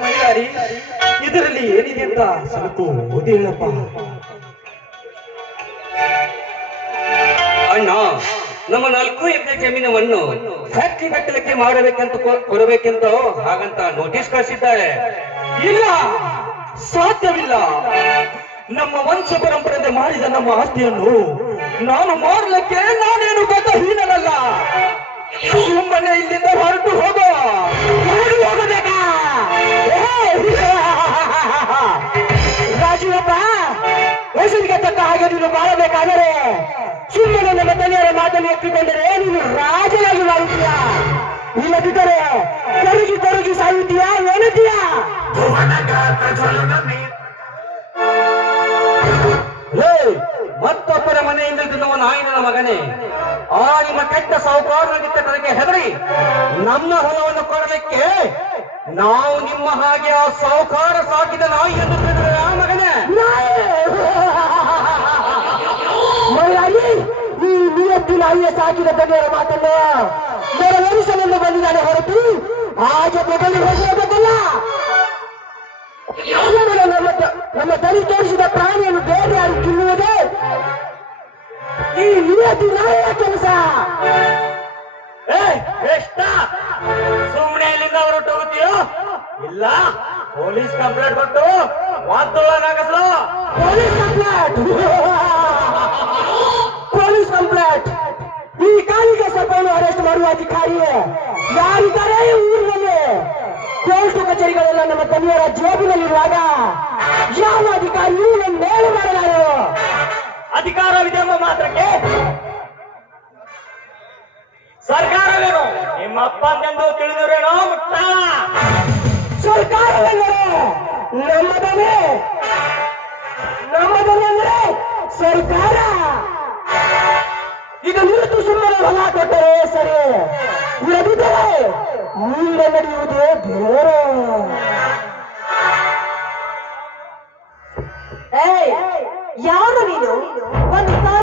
ಮೈಲಾರಿ, ಇದರಲ್ಲಿ ಏನಿದೆ ಅಂತ ಸ್ವಲ್ಪ ಓದಿ ಹೇಳಪ್ಪ. ಅಣ್ಣ, ನಮ್ಮ 4 ಎಕರೆ ಜಮೀನವನ್ನು ಫ್ಯಾಕ್ಟರಿ ಕಟ್ಟಲಿಕ್ಕೆ ಮಾಡಬೇಕಂತ ಕೊಡಬೇಕೆಂದು ಹಾಗಂತ ನೋಟಿಸ್ ಕಳಿಸಿದ್ದಾರೆ. ಇಲ್ಲ, ಸಾಧ್ಯವಿಲ್ಲ. ನಮ್ಮ ವಂಶ ಪರಂಪರೆಯಿಂದ ಮಾಡಿದ ನಮ್ಮ ಆಸ್ತಿಯನ್ನು ನಾನು ಮಾಡಲಿಕ್ಕೆ ನಾನೇನು ಗತಹೀನನಲ್ಲ. ಸುಮ್ಮನೆ ಇಲ್ಲಿಂದ ಹೊರಟು ಹೋಗೋ. ಹೋಗಬೇಕಾ ರಾಜೀವಪ್ಪ? ಹೆಸರಿಗೆ ತಕ್ಕ ಹಾಗೆ ನೀನು ಮಾಡಬೇಕಾದರೆ ಸುಮ್ಮನೆ ನಮ್ಮ ತಲೆಯರ ಮಾತನ್ನು ಎತ್ತಿಕೊಂಡರೆ ನೀನು ರಾಜನಾಗಿ ಮಾಡುತ್ತೀಯ. ಇಲ್ಲದಿದ್ದರೆ ಕರುಗಿ ಕರುಗಿ ಸಾಯುತ್ತೀಯಾ ಏನುತ್ತೀಯಾ? ಮತ್ತೊಬ್ಬರ ಮನೆಯಿಂದ ತಿನ್ನುವ ನಾಯಿನ ಮಗನೇ, ಆ ನಿಮ್ಮ ಕೆಟ್ಟ ಸಾಹುಕಾರನಿಗೆ ಹೆದರಿ ನಮ್ಮ ಹೊಲವನ್ನು ಕೊಡಲಿಕ್ಕೆ ನಾವು ನಿಮ್ಮ ಹಾಗೆ ಆ ಸಾಹುಕಾರ ಸಾಕಿದ ನಾಯಿಯನ್ನು ತಿಂದರೆ ಆ ಮಗನೇ. ಈ ನಿಯತ್ತಿ ನಾಯಿಯ ಸಾಕಿದ ತಲೆಯರ ಮಾತನ್ನು ನೆರವೇರಿಸಲೆಂದು ಬಂದಿದ್ದಾನೆ ಹೊರತು ಹಾಗೆ ಬದಲು ಹೋಗುವುದಲ್ಲ. ನಮ್ಮ ತಲೆ ತೋರಿಸಿದ ಪ್ರಾಣಿಯನ್ನು ಬೇರೆ ಯಾರು ತಿನ್ನುವುದೇ ಈ ನಿಯತಿ ನಾಯಿಯ ಕೆಲಸ. ಸುಮ್ಮನೆ ಇಲ್ಲಿಂದ ಹೊರಟು ಹೋಗುತ್ತೀಯೋ ಇಲ್ಲ ಪೊಲೀಸ್ ಕಂಪ್ಲೇಂಟ್ ಕೊಟ್ಟು ವಾದೊಳಗಾಗಲು. Police complaint? ಈ ಕಾಲಿಗೆ ಸಭೆಯನ್ನು ಅರೆಸ್ಟ್ ಮಾಡುವ ಅಧಿಕಾರಿ ಯಾರಿದ್ದಾರೆ ಈ ಊರಿನಲ್ಲಿ? ಕೋರ್ಟ್ ಕಚೇರಿಗಳೆಲ್ಲ ನಮ್ಮ ತಲೆಯರ ಜೇಬಿನಲ್ಲಿರುವಾಗ ಯಾವ ಅಧಿಕಾರಿಯೂ ನನ್ನ ಮೇಲೆ ಮಾಡಲಾರರು. ಅಧಿಕಾರವಿದೆ ಎಂಬ ಮಾತ್ರಕ್ಕೆ ಸರ್ಕಾರವೇನು ನಿಮ್ಮ ಅಪ್ಪಂದೆಂದು ತಿಳಿದರೇನೋ ಮುಟ್ಟ. ಸರ್ಕಾರವೆಂದರೆ ನಮ್ಮದನೇ ಅಂದ್ರೆ ಸರ್ಕಾರ. ಇದು ನಿಂತು ಸುಮ್ಮನೆ ಹೊಲ ಕೊಟ್ಟರೆ ಸರಿ, ಇಲ್ಲದಿದ್ದರೆ ಮುಂದೆ ನಡೆಯುವುದೇ ಬೇರೆ.